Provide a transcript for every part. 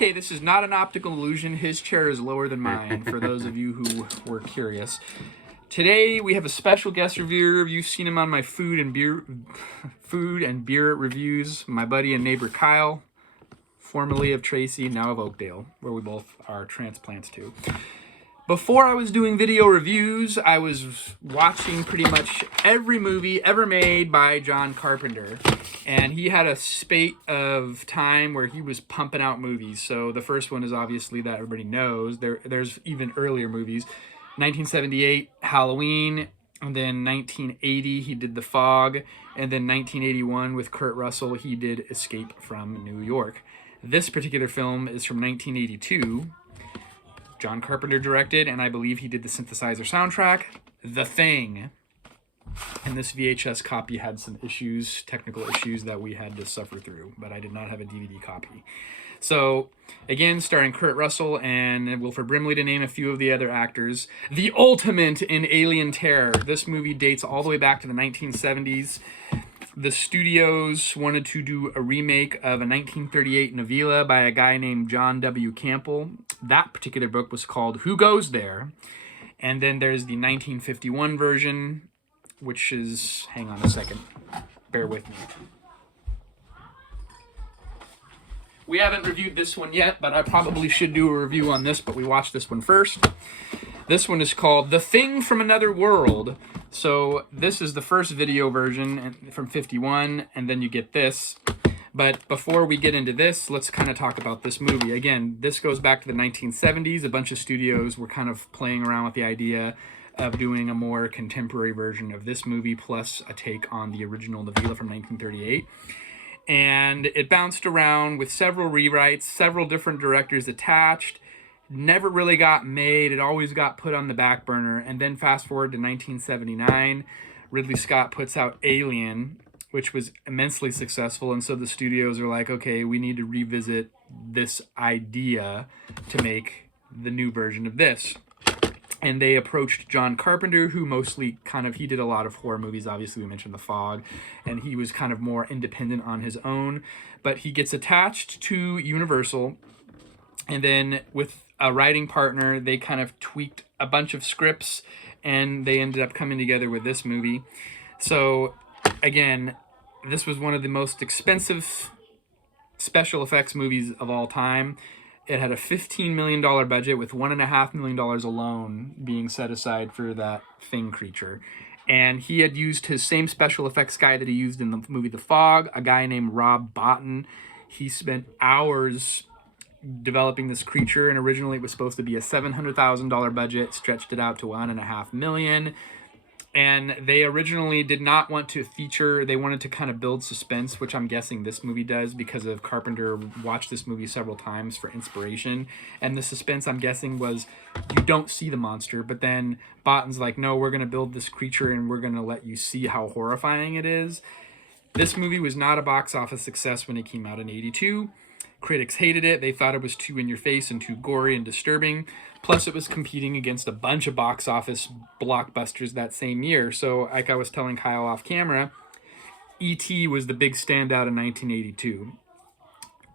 Okay, this is not an optical illusion. His chair is lower than mine, for those of you who were curious. Today, we have a special guest reviewer. You've seen him on my food and beer reviews. My buddy and neighbor Kyle, formerly of Tracy, now of Oakdale, where we both are transplants to. Before I was doing video reviews, I was watching pretty much every movie ever made by John Carpenter. And he had a spate of time where he was pumping out movies. So the first one is obviously that everybody knows. There's even earlier movies. 1978, Halloween. And then 1980, he did The Fog. And then 1981, with Kurt Russell, he did Escape from New York. This particular film is from 1982. John Carpenter directed, and I believe he did the synthesizer soundtrack, The Thing. And this VHS copy had some issues, technical issues that we had to suffer through, but I did not have a DVD copy. So, again, starring Kurt Russell and Wilford Brimley, to name a few of the other actors. The ultimate in alien terror. This movie dates all the way back to the 1970s. The studios wanted to do a remake of a 1938 novella by a guy named John W. Campbell. That particular book was called Who Goes There? And then there's the 1951 version, which is, hang on a second, bear with me. We haven't reviewed this one yet, but I probably should do a review on this, but we watched this one first. This one is called The Thing from Another World. So this is the first video version from 51, and then you get this. But before we get into this, let's kind of talk about this movie. Again, this goes back to the 1970s. A bunch of studios were kind of playing around with the idea of doing a more contemporary version of this movie, plus a take on the original novella from 1938. And it bounced around with several rewrites, several different directors attached. Never really got made. It always got put on the back burner. And then fast forward to 1979, Ridley Scott puts out Alien, which was immensely successful. And so the studios are like, okay, we need to revisit this idea to make the new version of this. And they approached John Carpenter, who mostly he did a lot of horror movies. Obviously, we mentioned The Fog, and he was kind of more independent on his own. But he gets attached to Universal, and then with a writing partner, they kind of tweaked a bunch of scripts, and they ended up coming together with this movie. So, again, this was one of the most expensive special effects movies of all time. It had a $15 million budget, with $1.5 million alone being set aside for that thing creature. And he had used his same special effects guy that he used in the movie The Fog, a guy named Rob Bottin. He spent hours developing this creature, and originally it was supposed to be a $700,000 budget, stretched it out to $1.5 million. And they originally did not want to feature, they wanted to kind of build suspense, which I'm guessing this movie does, because of Carpenter watched this movie several times for inspiration. And the suspense, I'm guessing, was you don't see the monster, but then Bottin's like, no, we're going to build this creature and we're going to let you see how horrifying it is. This movie was not a box office success when it came out in 82. Critics hated it. They thought it was too in your face and too gory and disturbing. Plus, it was competing against a bunch of box office blockbusters that same year. So, like I was telling Kyle off camera, E.T. was the big standout in 1982.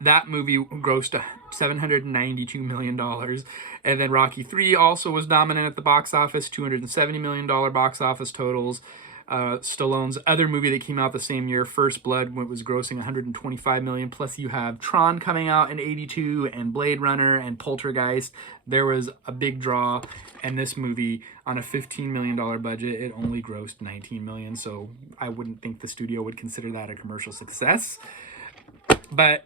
That movie grossed $792 million. And then Rocky III also was dominant at the box office, $270 million box office totals. Stallone's other movie that came out the same year, First Blood, was grossing $125 million. Plus, you have Tron coming out in 82, and Blade Runner, and Poltergeist. There was a big draw, and this movie, on a $15 million budget, it only grossed $19 million. So I wouldn't think the studio would consider that a commercial success. But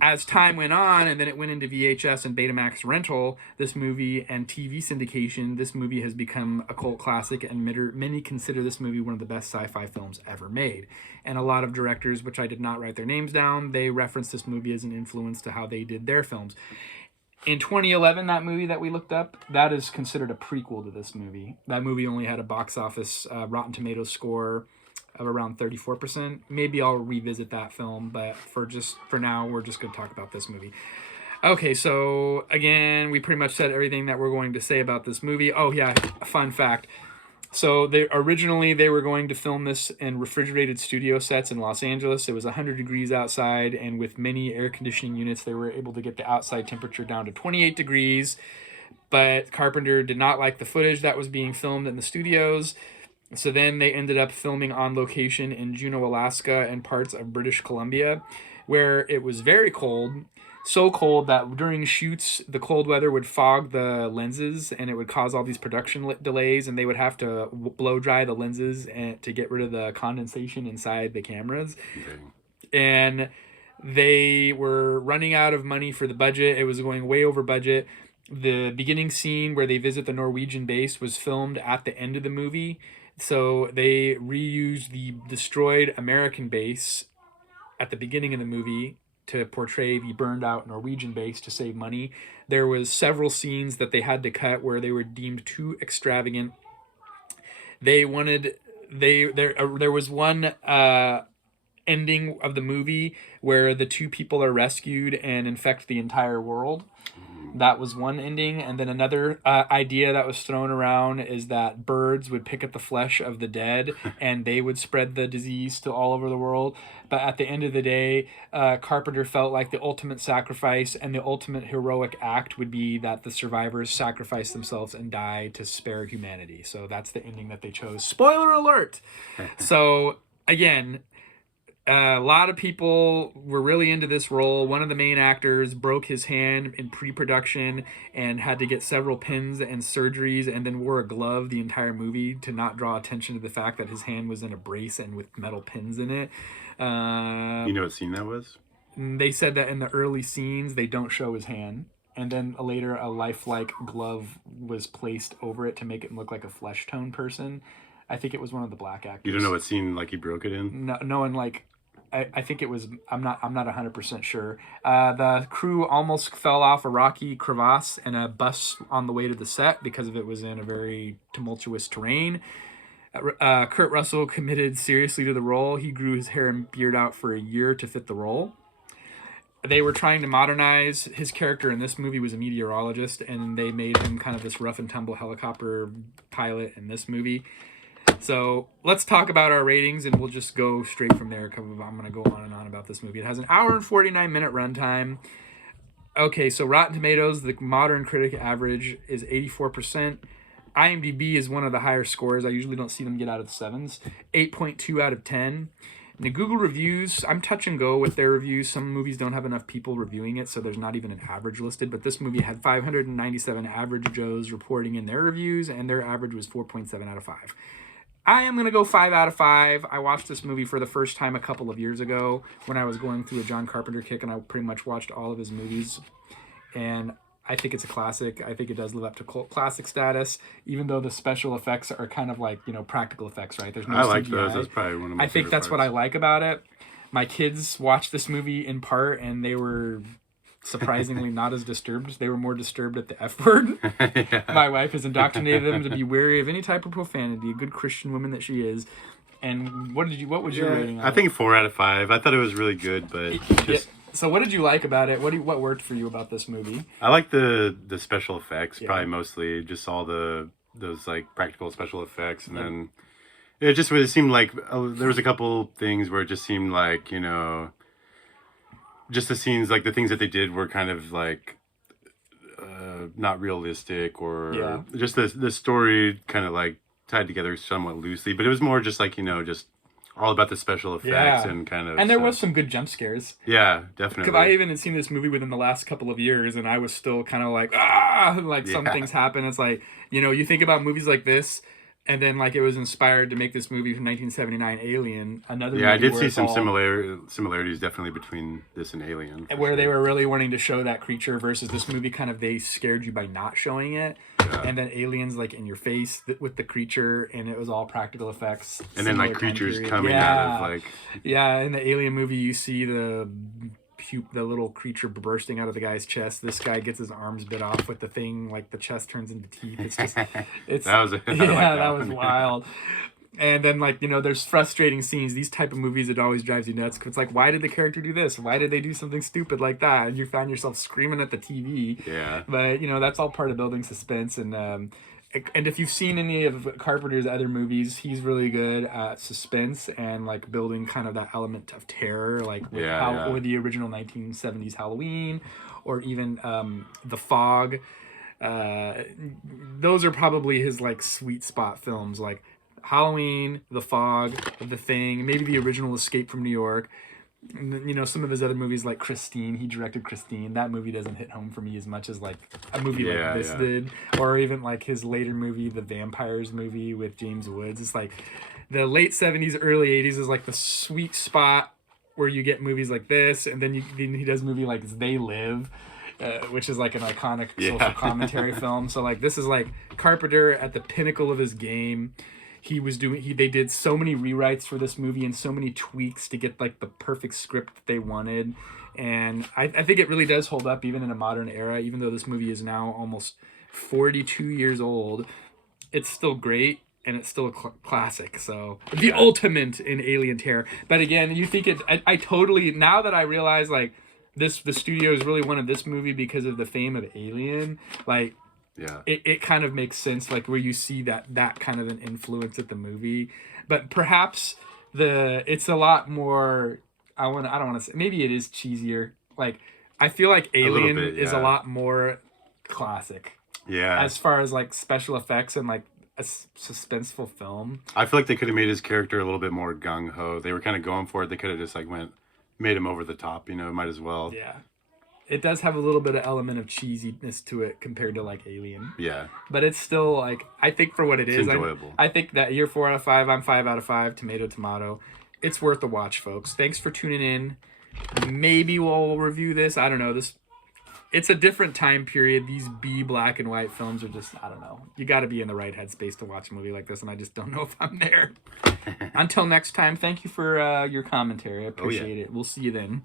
as time went on, and then it went into VHS and Betamax rental, this movie, and TV syndication, this movie has become a cult classic, and many consider this movie one of the best sci-fi films ever made. And a lot of directors, which I did not write their names down, they reference this movie as an influence to how they did their films. In 2011, that movie that we looked up, that is considered a prequel to this movie. That movie only had a box office Rotten Tomatoes score of around 34%. Maybe I'll revisit that film, but for now, we're just going to talk about this movie. Okay, so again, we pretty much said everything that we're going to say about this movie. Oh yeah, a fun fact. So originally they were going to film this in refrigerated studio sets in Los Angeles. It was 100 degrees outside, and with many air conditioning units, they were able to get the outside temperature down to 28 degrees. But Carpenter did not like the footage that was being filmed in the studios. So then they ended up filming on location in Juneau, Alaska, and parts of British Columbia, where it was very cold. So cold that during shoots, the cold weather would fog the lenses, and it would cause all these production delays, and they would have to blow dry the lenses and to get rid of the condensation inside the cameras. Okay. And they were running out of money for the budget. It was going way over budget. The beginning scene where they visit the Norwegian base was filmed at the end of the movie. So they reused the destroyed American base at the beginning of the movie to portray the burned out Norwegian base to save money. There was several scenes that they had to cut where they were deemed too extravagant. There was one ending of the movie where the two people are rescued and infect the entire world. That was one ending. And then another idea that was thrown around is that birds would pick at the flesh of the dead and they would spread the disease to all over the world. But at the end of the day, Carpenter felt like the ultimate sacrifice and the ultimate heroic act would be that the survivors sacrifice themselves and die to spare humanity. So that's the ending that they chose. Spoiler alert! So again, a lot of people were really into this role. One of the main actors broke his hand in pre-production and had to get several pins and surgeries, and then wore a glove the entire movie to not draw attention to the fact that his hand was in a brace and with metal pins in it. You know what scene that was? They said that in the early scenes, they don't show his hand. And then later, a lifelike glove was placed over it to make it look like a flesh tone person. I think it was one of the black actors. You don't know what scene like he broke it in? No one like... I think it was, I'm not 100% sure. The crew almost fell off a rocky crevasse in a bus on the way to the set because it was in a very tumultuous terrain. Kurt Russell committed seriously to the role. He grew his hair and beard out for a year to fit the role. They were trying to modernize his character in this movie was a meteorologist, and they made him kind of this rough and tumble helicopter pilot in this movie. So let's talk about our ratings, and we'll just go straight from there because I'm going to go on and on about this movie. It has an hour and 49-minute runtime. Okay, so Rotten Tomatoes, the modern critic average is 84%. IMDb is one of the higher scores. I usually don't see them get out of the 7s. 8.2 out of 10. And the Google reviews, I'm touch and go with their reviews. Some movies don't have enough people reviewing it, so there's not even an average listed. But this movie had 597 average Joes reporting in their reviews, and their average was 4.7 out of 5. I am going to go 5 out of 5. I watched this movie for the first time a couple of years ago when I was going through a John Carpenter kick, and I pretty much watched all of his movies. And I think it's a classic. I think it does live up to cult classic status, even though the special effects are kind of like, practical effects, right? There's no I like CGI. those. That's probably one of my I think that's parts. what I like about it. My kids watched this movie in part, and they were surprisingly not as disturbed. They were more disturbed at the F word. Yeah. My wife has indoctrinated them to be wary of any type of profanity, a good Christian woman that she is. And what was your rating on I think 4 out of 5. I thought it was really good, but just... So what did you like about it? What worked for you about this movie? I like the special effects, Yeah. probably mostly just all those like practical special effects, and then it just really seemed like there was a couple things where it just seemed like just the scenes, like the things that they did were kind of like not realistic, or just the story kind of like tied together somewhat loosely, but it was more just like just all about the special effects and kind of... And there was some good jump scares. Yeah, definitely. Because I even had seen this movie within the last couple of years, and I was still kind of like, some things happen. It's like, you think about movies like this, and then like it was inspired to make this movie from 1979, Alien. Another movie I did see some similarities definitely between this and Alien. Where they were really wanting to show that creature versus this movie kind of, they scared you by not showing it. Yeah. And then Alien's like in your face with the creature, and it was all practical effects. And then like creatures coming out of like... Yeah, in the Alien movie you see the little creature bursting out of the guy's chest. This guy gets his arms bit off with the thing, like the chest turns into teeth. It's just... that was wild. And then, like, there's frustrating scenes. These type of movies, it always drives you nuts. 'Cause it's like, why did the character do this? Why did they do something stupid like that? And you find yourself screaming at the TV. Yeah. But, that's all part of building suspense. And and if you've seen any of Carpenter's other movies, he's really good at suspense and like building kind of that element of terror, like with the original 1970s Halloween, or even The Fog. Those are probably his like sweet spot films, like Halloween, The Fog, The Thing, maybe the original Escape from New York. You know, some of his other movies like Christine, he directed Christine. That movie doesn't hit home for me as much as like a movie like this did, or even like his later movie, the Vampires movie with James Woods. It's like the late 70s, early 80s is like the sweet spot where you get movies like this, and then he does movie like They Live, which is like an iconic social commentary film. So like this is like Carpenter at the pinnacle of his game. They did so many rewrites for this movie and so many tweaks to get like the perfect script that they wanted. And I think it really does hold up even in a modern era, even though this movie is now almost 42 years old. It's still great and it's still a classic. So the ultimate in alien terror. But again, you think I totally, now that I realize like the studios really wanted this movie because of the fame of Alien, like, it kind of makes sense, like where you see that kind of an influence at the movie, but perhaps it's a lot more. I don't want to say, maybe it is cheesier. Like I feel like Alien is a lot more classic. Yeah. As far as like special effects and like a suspenseful film, I feel like they could have made his character a little bit more gung ho. They were kind of going for it. They could have just like made him over the top. You know, might as well. Yeah. It does have a little bit of element of cheesiness to it compared to like Alien. Yeah. But it's still like, I think for what it is, enjoyable. I think that you're 4 out of 5. I'm 5 out of 5. Tomato. It's worth a watch, folks. Thanks for tuning in. Maybe we'll review this. I don't know. It's a different time period. These B black and white films are just, I don't know. You got to be in the right headspace to watch a movie like this, and I just don't know if I'm there. Until next time, thank you for your commentary. I appreciate it. We'll see you then.